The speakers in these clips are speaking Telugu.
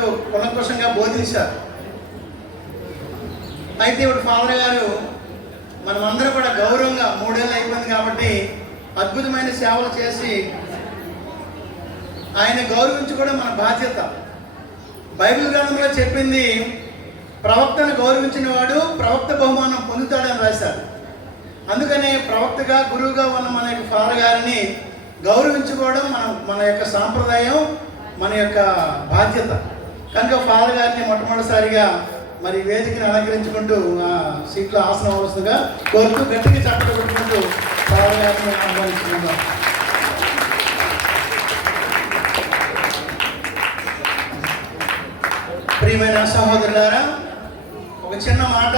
మనకు కులంకుశంగా బోధించారు. అయితే ఇప్పుడు ఫాదర్ గారు మనమందరం కూడా గౌరవంగా 3 ఏళ్ళు అయిపోయింది కాబట్టి అద్భుతమైన సేవలు చేసి ఆయన గౌరవించుకోవడం మన బాధ్యత. బైబిల్ గ్రంథంలో చెప్పింది, ప్రవక్తను గౌరవించిన వాడు ప్రవక్త బహుమానం పొందుతాడని రాశారు. అందుకనే ప్రవక్తగా గురువుగా ఉన్న మన యొక్క ఫాదర్ గారిని గౌరవించుకోవడం మన యొక్క సాంప్రదాయం, మన యొక్క బాధ్యత. కనుక ఫాదర్ గారిని మొట్టమొదటిసారిగా మరి వేదికను అలంకరించుకుంటూ ఆ సీట్లో ఆసనం అవసరంగా కోరుతూ గట్టిగా చప్పట్లు కొట్టుకుంటూ ఫాదర్ గారిని ఆహ్వానిస్తున్నాం. ప్రియమైన సహోదరులారా, ఒక చిన్న మాట.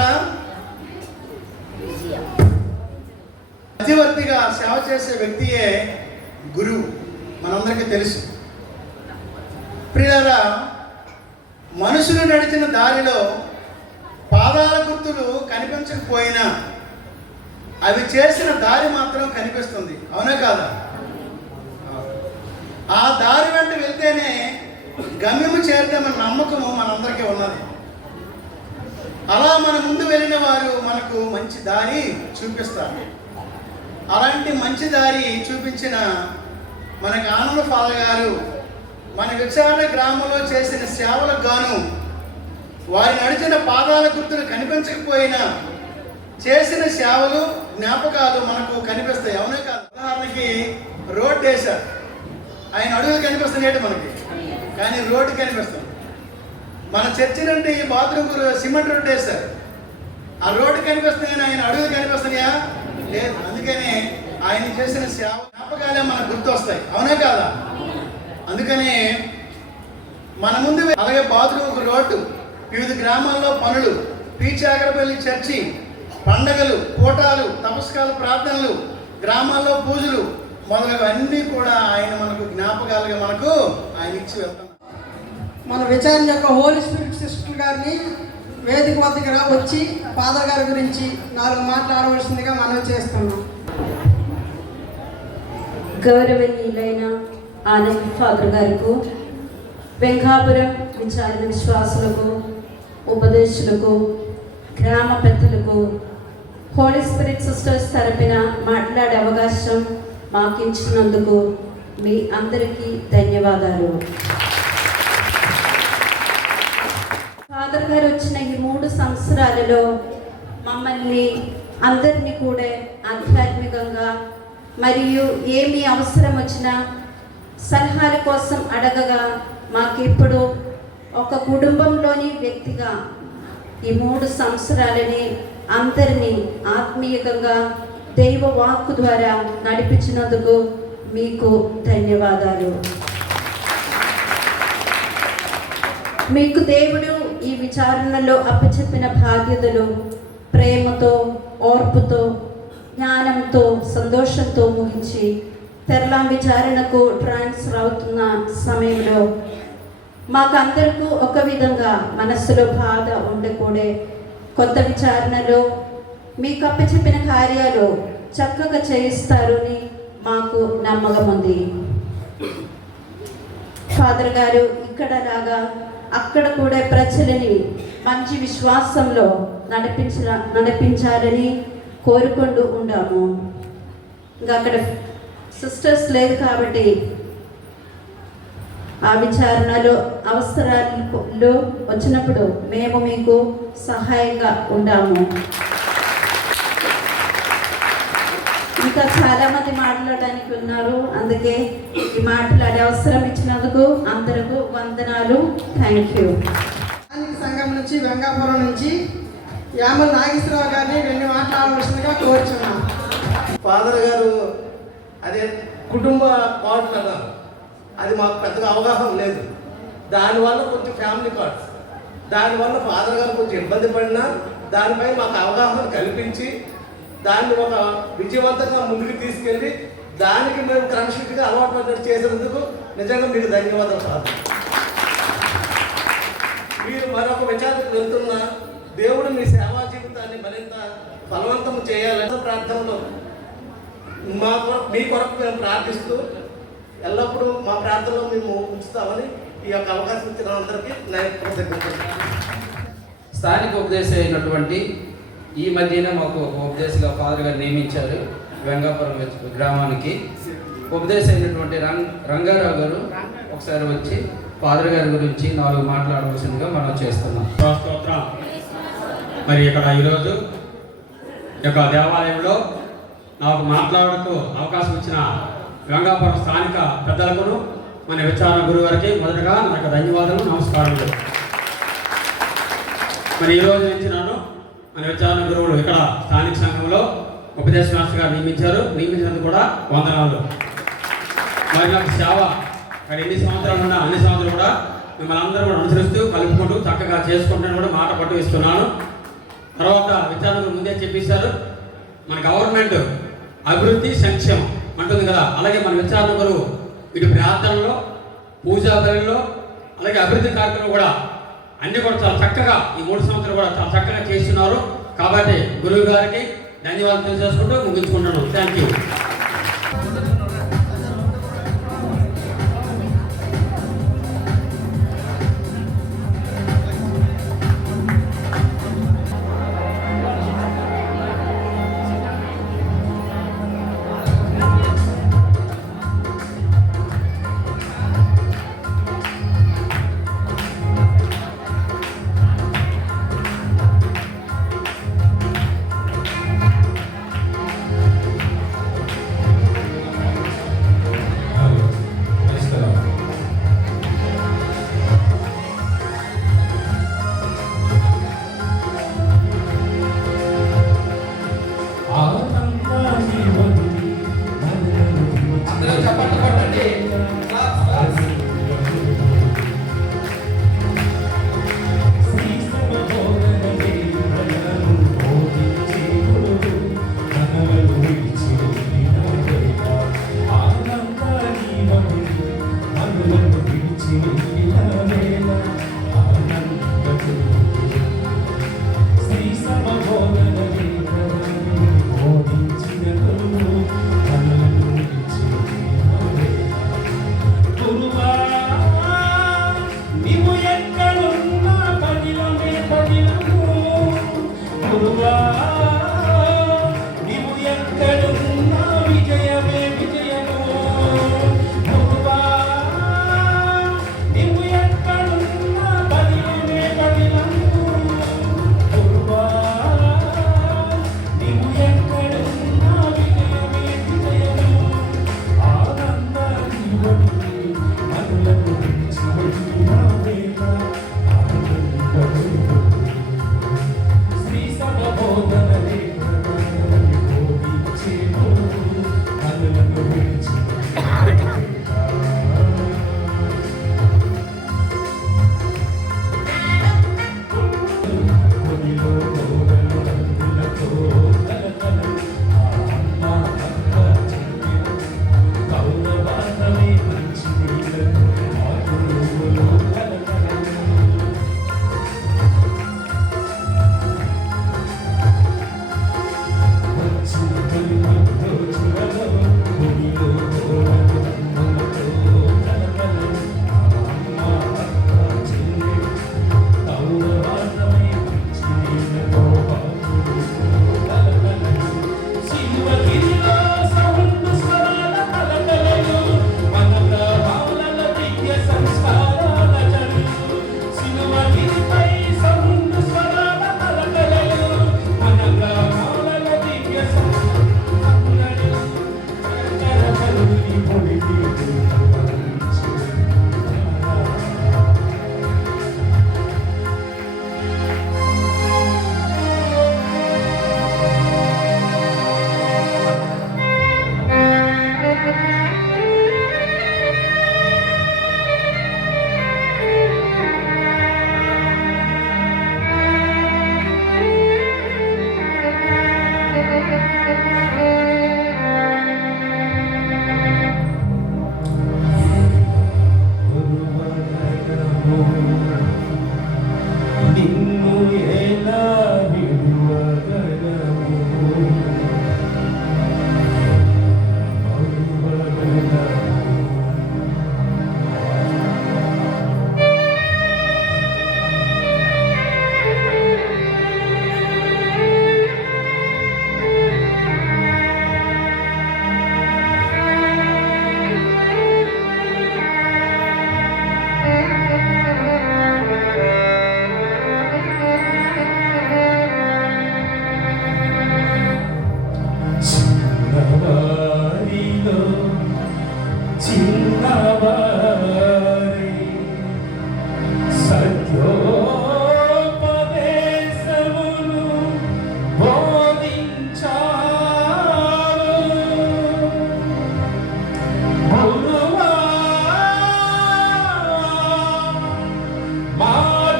మధ్యవర్తిగా సేవ చేసే వ్యక్తియే గురువు, మనందరికీ తెలుసు. ప్రియులారా, మనుషులు నడిచిన దారిలో పాదాల గుర్తులు కనిపించకపోయినా అవి చేసిన దారి మాత్రం కనిపిస్తుంది, అవునా కాదా? ఆ దారి వెంట వెళ్తేనే గమ్యము చేరుతామన్న నమ్మకము మనందరికీ ఉన్నది. అలా మన ముందు వెళ్ళిన వారు మనకు మంచి దారి చూపిస్తారు. అలాంటి మంచి దారి చూపించిన మనకు ఆనంద ఫాదర్ గారు మన విచారణ గ్రామంలో చేసిన సేవలకు గాను వారి నడిచిన పాదాల గుర్తులు కనిపించకపోయినా చేసిన సేవలు జ్ఞాపకాలు మనకు కనిపిస్తాయి, అవునా కాదు? ఉదాహరణకి రోడ్డు వేశారు, ఆయన అడుగులు కనిపిస్తున్నాయి మనకి, కానీ రోడ్డు కనిపిస్తుంది. మన చర్చి నుండి ఈ బాత్రూమ్ సిమెంట్ రోడ్డు వేశారు, ఆ రోడ్డు కనిపిస్తున్నాయని ఆయన అడుగులు కనిపిస్తున్నాయా? లేదు. అందుకనే ఆయన చేసిన సేవ జ్ఞాపకాలే మనకు గుర్తు వస్తాయి, అవునా కాదా? అందుకనే మన ముందు అలాగే బాత్రూమ్ రోడ్డు, వివిధ గ్రామాల్లో పనులు, పీచాకరపల్లి చర్చి, పండగలు, కూటాలు, తపస్కాల ప్రార్థనలు, గ్రామాల్లో పూజలు మొదలవన్నీ కూడా ఆయన మనకు జ్ఞాపకాలుగా ఆయన ఇచ్చి వెళ్తాం. మన విచారణ యొక్క హోలీ స్పిరిట్ సిస్టర్ గారిని వేదిక వద్దకు వచ్చి ఫాదర్ గారి గురించి 4 మాట్లాడవలసిందిగా మనం చేస్తున్నాం. గౌరవనీయులైన ఆనంద్ ఫాదర్ గారికి, వెంకాపురం విచారణ విశ్వాసులకు, ఉపదేశులకు, గ్రామ పెద్దలకు, హోలీ స్పిరిట్ సిస్టర్స్ తరపున మాట్లాడే అవకాశం మాకు ఇచ్చినందుకు మీ అందరికీ ధన్యవాదాలు. ఫాదర్ గారు వచ్చిన ఈ 3 సంవత్సరాలలో మమ్మల్ని అందరినీ కూడా ఆధ్యాత్మికంగా మరియు ఏమి అవసరం వచ్చినా సలహాల కోసం అడగగా మాకెప్పుడు ఒక కుటుంబంలోని వ్యక్తిగా ఈ 3 సంవత్సరాలని అందరినీ ఆత్మీయంగా దైవ వాక్కు ద్వారా నడిపించినందుకు మీకు ధన్యవాదాలు. మీకు దేవుడు ఈ విచారణలో అప్పచెప్పిన బాధ్యతలు ప్రేమతో, ఓర్పుతో, జ్ఞానంతో, సంతోషంతో ముగించి తెరలా విచారణకు ట్రాన్స్ఫర్ అవుతున్న సమయంలో మాకందరికీ ఒక విధంగా మనస్సులో బాధ ఉండకూడే కొత్త విచారణలో మీకు అప్పచెప్పిన కార్యాలు చక్కగా చేయిస్తారని మాకు నమ్మకం ఉంది. ఫాదర్ గారు ఇక్కడలాగా అక్కడ కూడా ప్రజలని మంచి విశ్వాసంలో నడిపించాలని కోరుకుంటూ ఉన్నాము. ఇంకా అక్కడ సిస్టర్స్ లేదు కాబట్టి ఆ విచారణలో అవసరాలు వచ్చినప్పుడు మేము మీకు సహాయంగా ఉంటాము. ఇంకా చాలామంది మాట్లాడడానికి ఉన్నారు, అందుకే ఈ మాట్లాడే అవసరం ఇచ్చినందుకు అందరికీ వందనాలు. Thank you. సంఘం నుంచి వెంగాపురం నుంచి యామల నాగేశ్వరరావు గారిని 2 మాట్లాడవలసిందిగా కోరుచున్నాం. ఫాదర్ గారు అదే కుటుంబ కార్డ్స్ అన్నారు, అది మాకు పెద్దగా అవగాహన లేదు. దానివల్ల కొంచెం ఫ్యామిలీ కార్డ్స్, దానివల్ల ఫాదర్ గారు కొంచెం ఇబ్బంది పడినా దానిపై మాకు అవగాహన కల్పించి దాన్ని ఒక విజయవంతంగా ముందుకు తీసుకెళ్ళి దానికి మేము క్రమశిక్షగా అలవాటు పడినట్టు చేసినందుకు నిజంగా మీకు ధన్యవాదాలు ఫాదర్. మీరు మరొక విచారణకు వెళ్తున్న దేవుడు మీ సేవా జీవితాన్ని మరింత బలవంతం చేయాలని ప్రార్థనలో మీ కొరకు మేము ప్రార్థిస్తూ ఎల్లప్పుడూ మా ప్రార్థనలో మేము ఉంచుతామని ఈ యొక్క అవకాశం ఇచ్చిన అందరికీ నా యొక్క కృతజ్ఞతలు. స్థానిక ఉపదేశం అయినటువంటి ఈ మధ్యనే మాకు ఒక ఉపదేశంగా ఫాదర్ గారు నియమించారు వెంగాపురం గ్రామానికి. ఉపదేశం అయినటువంటి రంగారావు గారు ఒకసారి వచ్చి ఫాదర్ గారి గురించి 4 మాట్లాడవలసిందిగా మనం చేస్తున్నాం. స్తోత్రం. మరి ఇక్కడ ఈరోజు ఈ యొక్క దేవాలయంలో నాకు మాట్లాడుతూ అవకాశం ఇచ్చిన గంగాపురం స్థానిక పెద్దలకును మన విచారణ గురువు గారికి మొదటగా నా యొక్క ధన్యవాదాలు, నమస్కారములు. మరి ఈరోజు నుంచి నన్ను మన విచారణ గురువులు ఇక్కడ స్థానిక సంఘంలో ఉపదేశ మాస్టర్ గారు నియమించినందుకు కూడా వందనాలు. మరి నాకు సేవ మరి ఎన్ని సంవత్సరాలు ఉన్నా అన్ని సంవత్సరాలు కూడా మిమ్మల్ని అందరూ కూడా అనుసరిస్తూ కలుపుకుంటూ చక్కగా చేసుకుంటాను కూడా మాట పట్టు ఇస్తున్నాను. తర్వాత విచారణ గురువు ముందే చెప్పేశారు, మన గవర్నమెంట్ అభివృద్ధి సంక్షేమం అంటుంది కదా, అలాగే మన విచారణ గురువు ఇటు ప్రార్థనలో, పూజా బలిలో, అలాగే అభివృద్ధి కార్యక్రమం కూడా అన్ని కూడా చాలా చక్కగా ఈ 3 సంవత్సరాలు కూడా చాలా చక్కగా చేస్తున్నారు. కాబట్టి గురువు గారికి ధన్యవాదాలు తెలియజేసుకుంటూ ముగించుకుంటున్నాను. Thank you.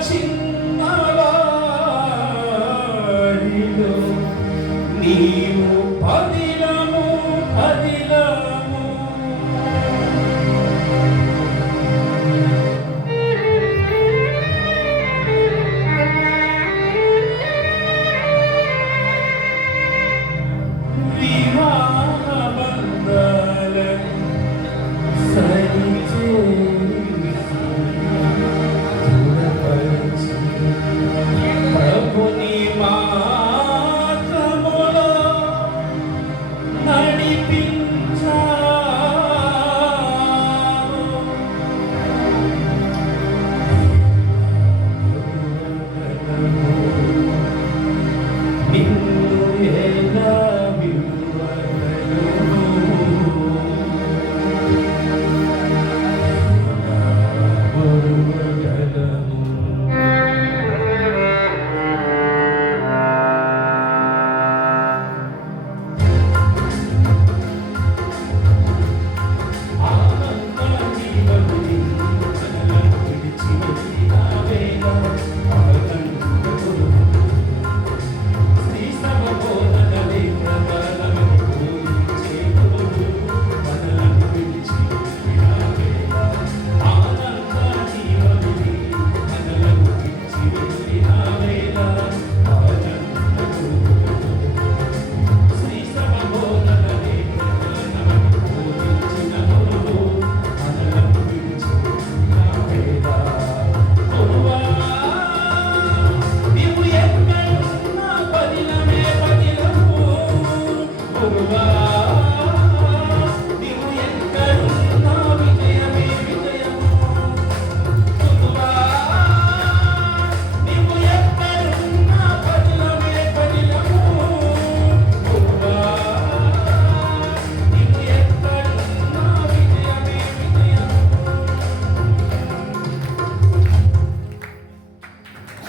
చిన్నవాడిలో నీవు పదిలము పదిలము వివాహ బంధాలను సరిచేసి ప్రభుని మార్గములో నడిపించావు. నిన్ను ఎలా విడువగలను?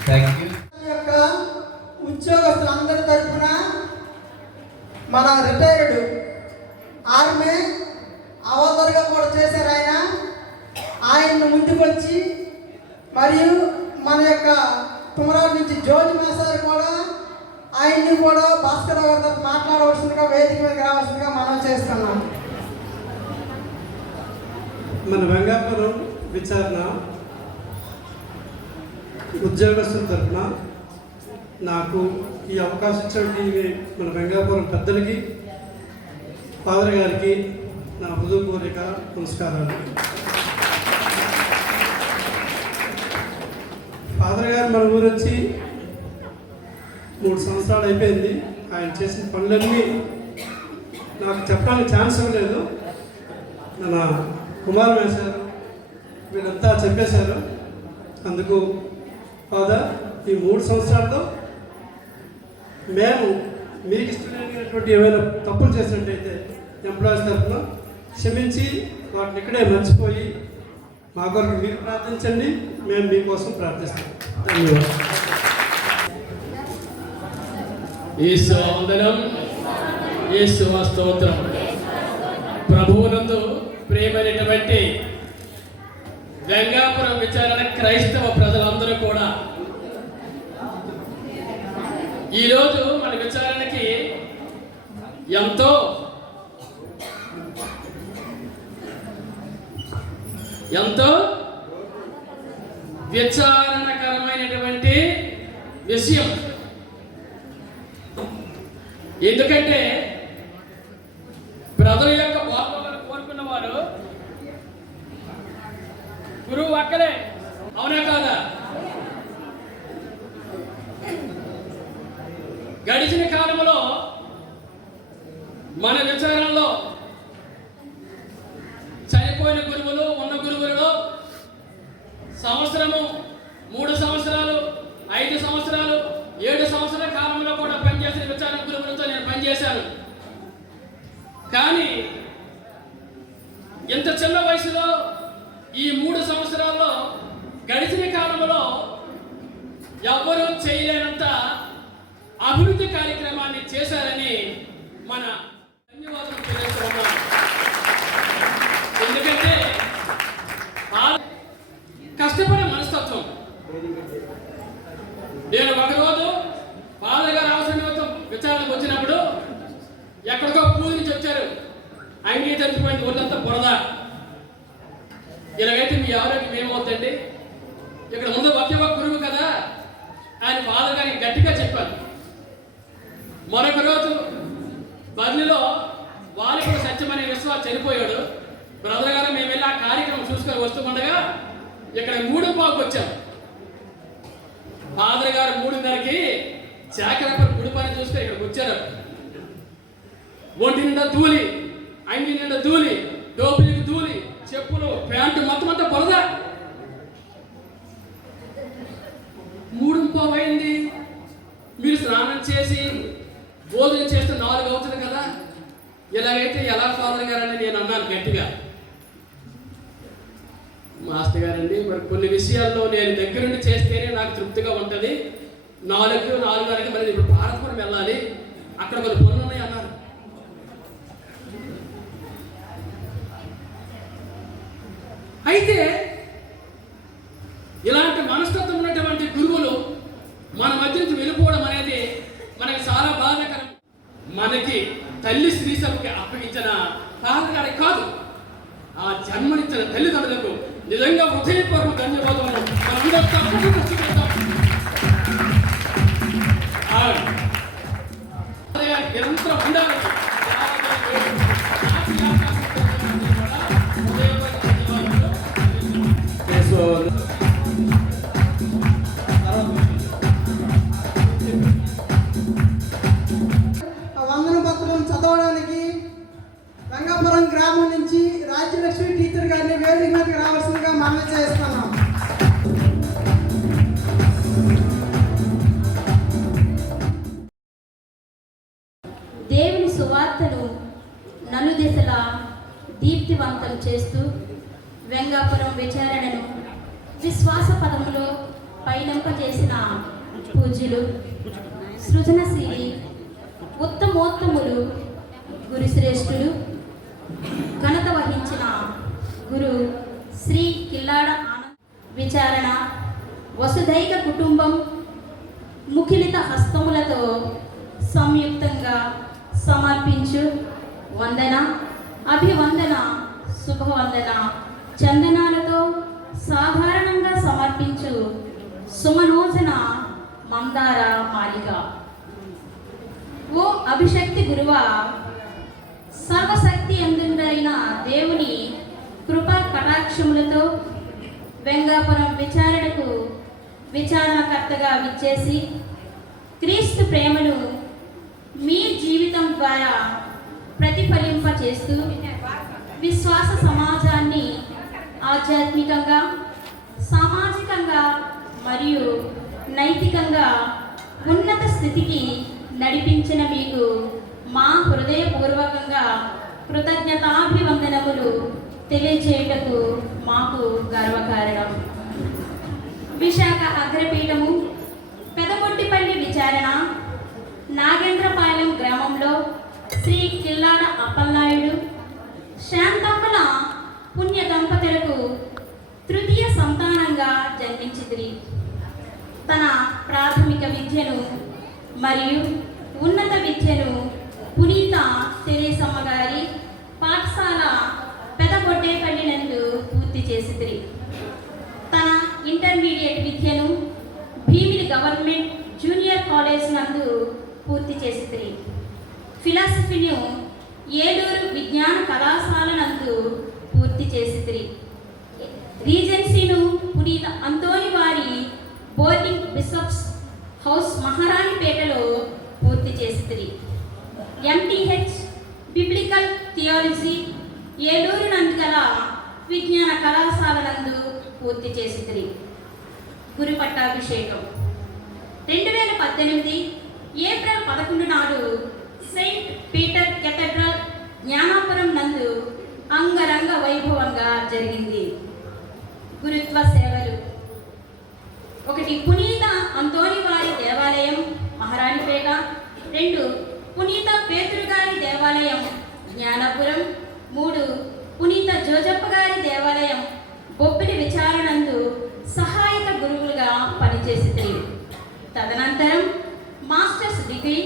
Thank you. యొక్క ఉద్యోగస్తులందరి తరఫున మన రిటైర్డ్ ఆర్మీ అవతరుగా కూడా చేశారు ఆయన్ని ముందుకొచ్చి మరియు మన యొక్క తుమరాడు నుంచి జోజి మేసారి కూడా ఆయన్ని కూడా భాస్కర్ గారితో మాట్లాడవలసిందిగా వేదిక మీద రావాల్సిందిగా మనం చేస్తున్నాం. మన వెంగాపురం విచారణ ఉద్యోగస్తుల తరఫున నాకు ఈ అవకాశం ఇచ్చినటువంటి మన వెంగాపురం పెద్దలకి ఫాదర్ గారికి నా హృదయపూర్వక నమస్కారాలు. ఫాదర్ గారు మన ఊరు వచ్చి 3 సంవత్సరాలు అయిపోయింది. ఆయన చేసిన పనులన్నీ నాకు చెప్పడానికి ఛాన్స్ ఇవ్వలేదు. మన కుమార్ వేశారు, వీళ్ళంతా చెప్పేశారు. అందుకు ఫాదర్ ఈ 3 సంవత్సరాల్లో మేము మీకు ఇష్టమైనటువంటి ఏమైనా తప్పులు చేసినట్టయితే ఎంప్లాయీస్ తరఫున క్షమించి వాటిని ఇక్కడే మర్చిపోయి మా కొరకు మీరు ప్రార్థించండి, మేము మీకోసం ప్రార్థిస్తాం. ధన్యవాదాలు. యేసు వందనం, యేసు స్తోత్రం. ప్రభువునందు ప్రియమైనటువంటి వెంగాపురం విచారణ క్రైస్తవ ప్రజలందరూ కూడా ఈరోజు మన విచారణకి ఎంతో విచారణకరమైనటువంటి విషయం. ఎందుకంటే ప్రజల యొక్క బాధలను కోరుకున్నవారు గురువు అక్కడే, అవునా కాదా? గడిచిన కాలంలో మన విచారణలో చనిపోయిన గురువులు, ఉన్న గురువులలో సంవత్సరము, 3 సంవత్సరాలు, 5 సంవత్సరాలు, 7 సంవత్సరాల కాలంలో కూడా పనిచేసిన విచారణ గురువులతో నేను పనిచేశాను. కానీ ఇంత చిన్న వయసులో ఈ 3 సంవత్సరాల్లో గడిచిన కాలంలో ఎవ్వరూ చేయలేనంత అభివృద్ధి కార్యక్రమాన్ని చేశారని మన ధన్యవాదాలు తెలియజేస్తున్నాం. ఎందుకంటే కష్టపడే మనస్తత్వం విచారణకు వచ్చినప్పుడు ఎక్కడికో పూజ నుంచి వచ్చారు, అంగీ తడిచిపోయింది, ఒళ్ళంతా బురద. ఇలాగైతే మీ ఆరోగ్యం ఏమవుతుందండి? ఇక్కడ ముందు ఒకే ఒక గురువు కదా, ఆయన ఫాదర్ గారికి గట్టిగా చెప్పాను. మరొక రోజు బదిలీలో వాలికుడు సత్యమనే విశ్వాస్ చనిపోయాడు. బ్రదర్ గారు మేము వెళ్ళి ఆ కార్యక్రమం చూసుకొని వస్తుండగా ఇక్కడ 3:15 వచ్చాం. ఫాదర్ గారు 3:30కి చాకరపల్లి గుడి పని చూసుకొని ఇక్కడికి వచ్చారు. ఒంటి నిండా ధూళి, అంగి నిండా ధూళి, డోపులకి ధూళి, చెప్పులు, ప్యాంటు మొత్తం అంతా బురద. 3:15 అయింది. మీరు స్నానం చేసి భోజనం చేస్తే 4 అవుతుంది కదా, ఇలాగైతే ఎలా ఫాదర్ గారని నేను అన్నాను గట్టిగా. మాస్టర్ గారండి, మరి కొన్ని విషయాల్లో నేను దగ్గరుండి చేస్తేనే నాకు తృప్తిగా ఉంటుంది. 4:30కి మరి ఇప్పుడు భారతపురం వెళ్ళాలి, అక్కడ కొన్ని పనులు ఉన్నాయి అన్నారు. అయితే ఇలాంటి మనస్తత్వం ఉన్నటువంటి గురువులు మన మధ్య నుంచి వెళ్ళిపోవడం అనేది మనకి చాలా బాధాకరం. మనకి తల్లి శ్రీసభకి అప్పగించిన ఫాదర్ గారికి కాదు, ఆ జన్మనిచ్చిన తల్లిదండ్రులకు నిజంగా హృదయపూర్వక ధన్యవాదాలు. మనందరం తప్పకుండా చూపిద్దాం. నిరంతరం ఉండాలి. వందన పత్రం చదవడానికి రంగాపురం గ్రామం నుంచి రాజ్యలక్ష్మి టీచర్ గారిని వేదిక మీదకి రావాల్సిందిగా మనవి చేస్తున్నాం. దేవుని సువార్తను నలుదిశలా దీప్తివంతం చేస్తూ వెంగాపురం విచారణను విశ్వాస పదములో పైనంపజేసిన పూజ్యులు, సృజనశీలి, ఉత్తమోత్తములు, గురుశ్రేష్ఠులు, ఘనత వహించిన గురు శ్రీ కిల్లాడ ఆనంద్ విచారణ వసుధైక కుటుంబం ముఖిలిత హస్తములతో సంయుక్తంగా సమర్పించు వందన, అభివందన, శుభవందన చందనాలతో సాధారణంగా సమర్పించు సుమనోజన మందార మాలిక. ఓ అభిషక్తి గురువా, సర్వశక్తి అందుడైన దేవుని కృపా కటాక్షములతో వెంగాపురం విచారణకు విచారణకర్తగా విచ్చేసి క్రీస్తు ప్రేమను మీ జీవితం ద్వారా ప్రతిఫలింప చేస్తూ విశ్వాస సమాజాన్ని ఆధ్యాత్మికంగా, సామాజికంగా మరియు నైతికంగా ఉన్నత స్థితికి నడిపించిన మీకు మా హృదయపూర్వకంగా కృతజ్ఞతాభివందనములు తెలియజేయుటకు మాకు గర్వకారణం. విశాఖ అగ్రపీఠము పెదగొట్టిపల్లి విచారణ నాగేంద్రపాలెం గ్రామంలో శ్రీ కిల్లాడ అప్పలనాయుడు శాంతమ్మల పుణ్య దంపతులకు తృతీయ సంతానంగా జన్మించింది. తన ప్రాథమిక విద్యను మరియు ఉన్నత విద్యను పునీత తెరేసమ్మ గారి పాఠశాల పెదగొట్టేపల్లి నందు పూర్తి చేసింది. తన ఇంటర్మీడియట్ విద్యను భీమిలి గవర్నమెంట్ జూనియర్ కాలేజ్ నందు పూర్తి చేసింది. ఫిలాసఫీను ఏలూరు విజ్ఞాన కళాశాల నందు పూర్తి చేసింది. రీజెన్సీను పునీత అంతోని వారి బోర్డింగ్ బిషప్స్ హౌస్ మహారాణిపేటలో పూర్తి చేసింది. ఎంటీహెచ్ బిబ్లికల్ థియాలజీ ఏలూరు నందు గల విజ్ఞాన కళాశాల నందు పూర్తి చేసింది. గురు పట్టాభిషేకం 2018 ఏప్రిల్ 11 నాడు సెయింట్ పీటర్ కెథడ్రల్ జ్ఞానాపురం నందు అంగరంగ వైభవంగా జరిగింది. గురుత్వ సేవలు 1 పునీత అంతోని వారి దేవాలయం మహారాణిపేట, 2 పునీత పేతురు గారి దేవాలయం జ్ఞానాపురం, 3 పునీత జోజప్ప గారి దేవాలయం బొప్పిలి విచారణందు సహాయక గురువులుగా పనిచేసింది. తదనంతరం మాస్టర్స్ డిగ్రీ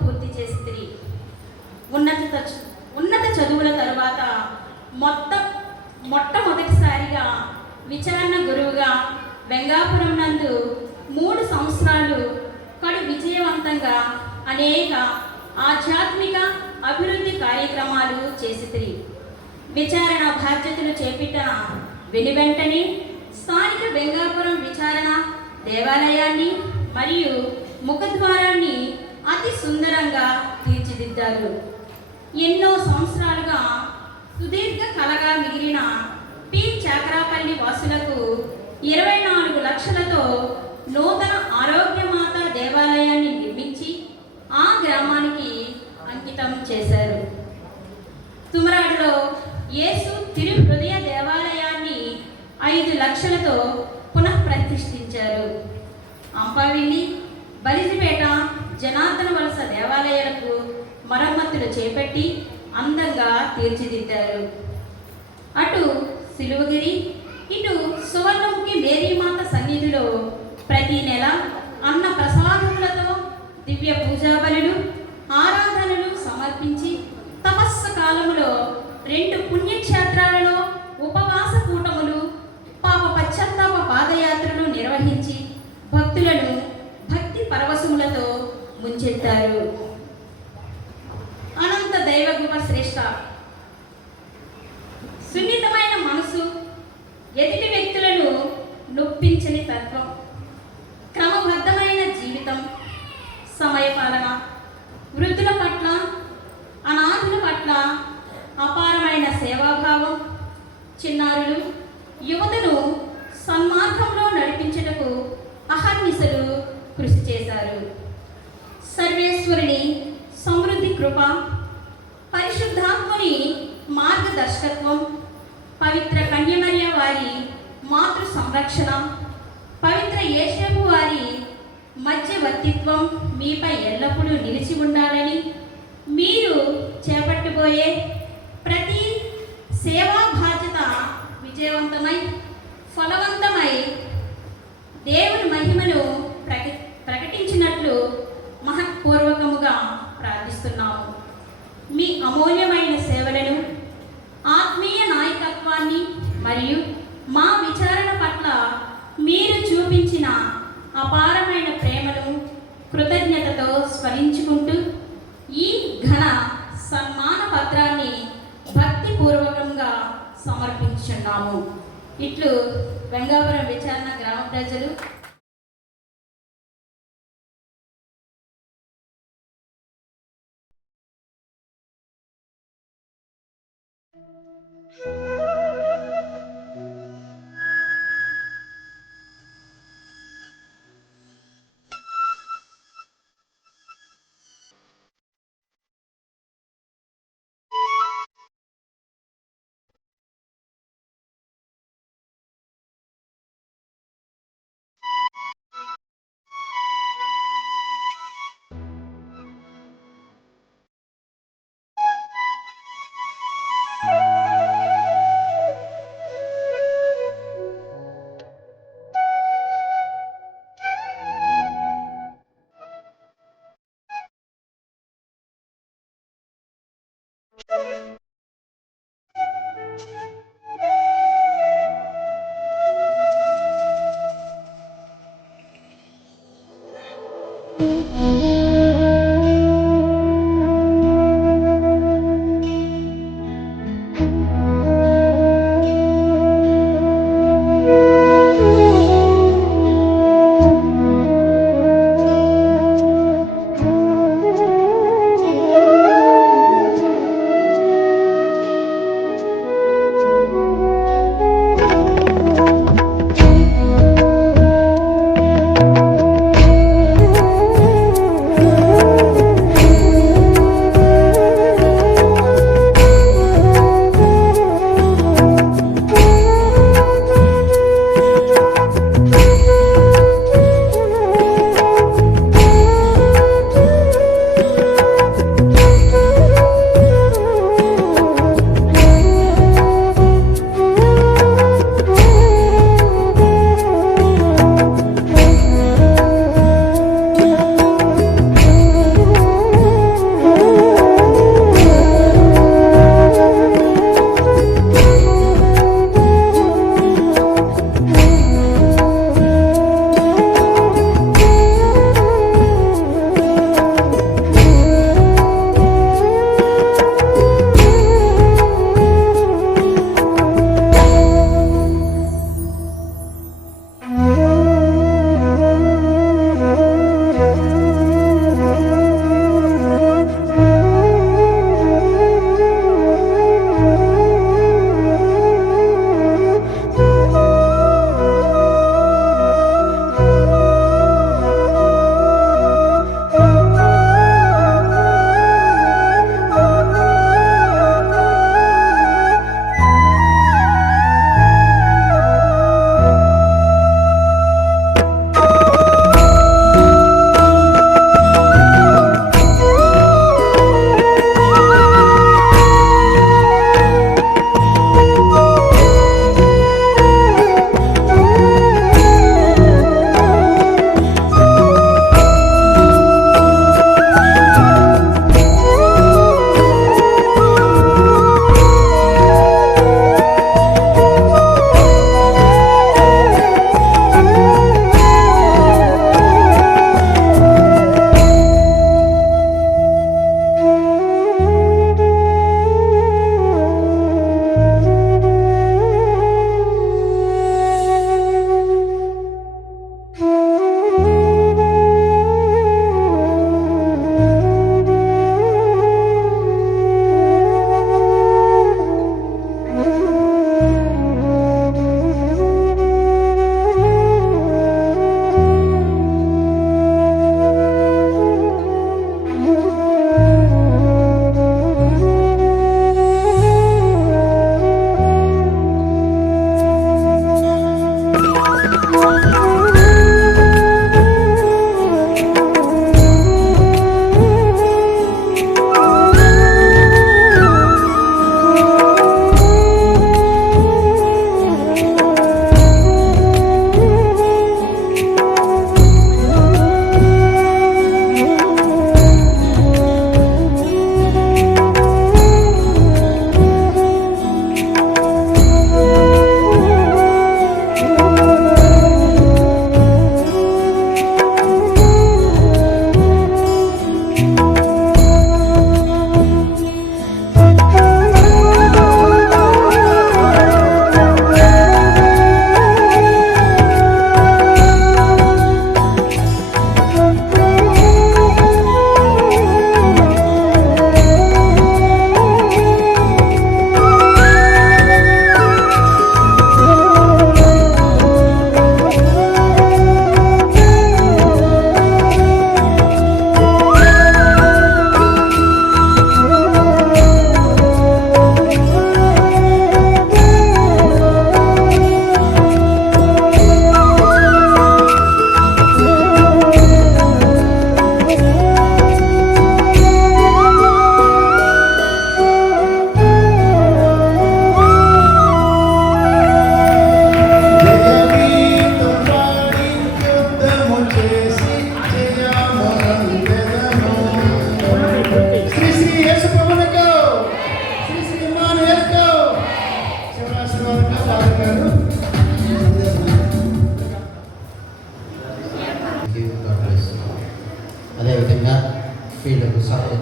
పూర్తి చేసింది. ఉన్నత చదువుల తరువాత మొట్టమొదటిసారిగా విచారణ గురువుగా వెంగాపురం నందు 3 సంవత్సరాలు కడు విజయవంతంగా అనేక ఆధ్యాత్మిక అభివృద్ధి కార్యక్రమాలు చేసిరి. విచారణ బాధ్యతలు చేపట్టిన వెనువెంటనే స్థానిక వెంగాపురం విచారణ దేవాలయాన్ని మరియు ముఖద్వారాన్ని అతి సుందరంగా తీర్చిదిద్దారు. ఎన్నో సంవత్సరాలుగా సుదీర్ఘ కలగా మిగిలిన పి చాకరాపల్లి వాసులకు 24 లక్షలతో నూతన ఆరోగ్యమాత దేవాలయాన్ని నిర్మించి ఆ గ్రామానికి అంకితం చేశారు. తుమరాడులో యేసు తిరు హృదయ దేవాలయాన్ని 5 లక్షలతో పునఃప్రతిష్ఠించారు. అంపవిల్లి, బలిజిపేట, జనార్దన వలస దేవాలయాలకు మరమ్మతులు చేపట్టి అందంగా తీర్చిదిద్దారు. అటు సిలువగిరి, ఇటు సువర్ణముఖి మేరీమాత సన్నిధిలో ప్రతి నెల అన్న ప్రసాదములతో దివ్య పూజా బలులు, ఆరాధనలు సమర్పించి తపస్సు కాలములో 2 పుణ్యక్షేత్రాలలో ఉపవాస కూటములు, పాప పశ్చాత్తాప పాదయాత్రలు నిర్వహించి భక్తులను భక్తి పరవశములతో ముంచెత్తారు. అనంత దైవగుణ శ్రేష్ఠ సున్నితమైన మనసు, ఎదుటి వ్యక్తులను నొప్పించని తత్వం, క్రమబద్ధమైన జీవితం, సమయపాలన, వృద్ధుల పట్ల, అనాథుల పట్ల అపారమైన సేవాభావం, చిన్నారులు, యువతను సన్మార్గంలో నడిపించుటకు అహర్నిశలు కృషి చేశారు. సర్వేశ్వరుని సమృద్ధి కృప, పరిశుద్ధాత్మని మార్గదర్శకత్వం, పవిత్ర కన్యమర్య వారి మాతృ సంరక్షణ, పవిత్ర యేసేపు వారి మధ్యవర్తిత్వం మీపై ఎల్లప్పుడూ నిలిచి ఉండాలని, మీరు చేపట్టబోయే ప్రతి సేవా బాధ్యత విజయవంతమై ఫలవంతమై దేవుని మహిమను ప్రకటించినట్లు మహత్పూర్వకముగా ప్రార్థిస్తున్నాము. మీ అమూల్యమైన సేవలను, ఆత్మీయ నాయకత్వాన్ని మరియు మా విచారణ పట్ల మీరు చూపించిన అపారమైన ప్రేమను కృతజ్ఞతతో స్మరించుకుంటూ ఈ ఘన సన్మాన పత్రాన్ని భక్తిపూర్వకంగా సమర్పించున్నాము. ఇట్లు వెంగాపురం విచారణ గ్రామ ప్రజలు.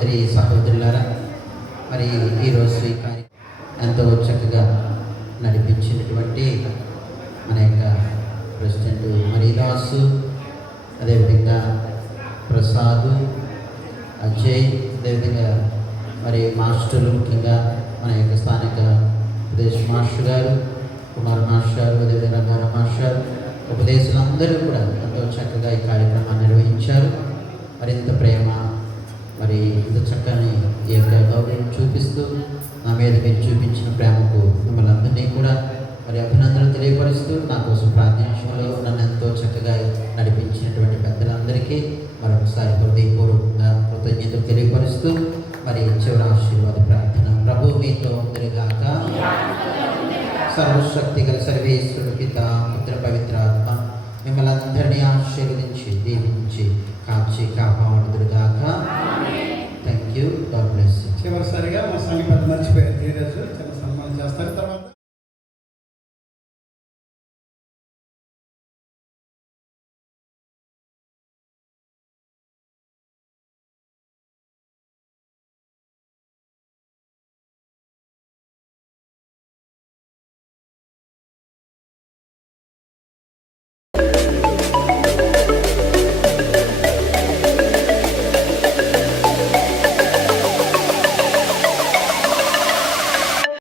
సహోదరి సహోదరులారా, మరి ఈరోజు ఈ కార్యక్రమం ఎంతో చక్కగా నడిపించినటువంటి మన యొక్క ప్రెసిడెంట్ మరీదాసు, అదేవిధంగా ప్రసాద్, అజయ్, అదేవిధంగా మరి మాస్టర్లు, ముఖ్యంగా మన యొక్క స్థానిక ఉపదేశ మాస్టర్ గారు, కుమార్ మాస్టర్ గారు, అదేవిధంగా రంగారావు మాస్టర్ గారు, ఉపదేశాలందరూ కూడా ఎంతో చక్కగా ఈ కార్యక్రమాన్ని నిర్వహించారు. మరింత ప్రేమ, మరి ఇంత చక్కని ఈ యొక్క గౌరవం చూపిస్తూ నా మీద మీరు చూపించిన ప్రేమకు మిమ్మల్ని అందరినీ కూడా మరి అభినందనలు తెలియపరుస్తూ, నా కోసం ప్రార్థించడంలో నన్ను ఎంతో చక్కగా నడిపించినటువంటి పెద్దలందరికీ మరొకసారి హృదయపూర్వకంగా కృతజ్ఞతలు తెలియపరుస్తూ, మరి చివరి ఆశీర్వాద ప్రార్థన. ప్రభు మీతో ఉందిగాక. సర్వశక్తి గల సర్వేశ్వరుడు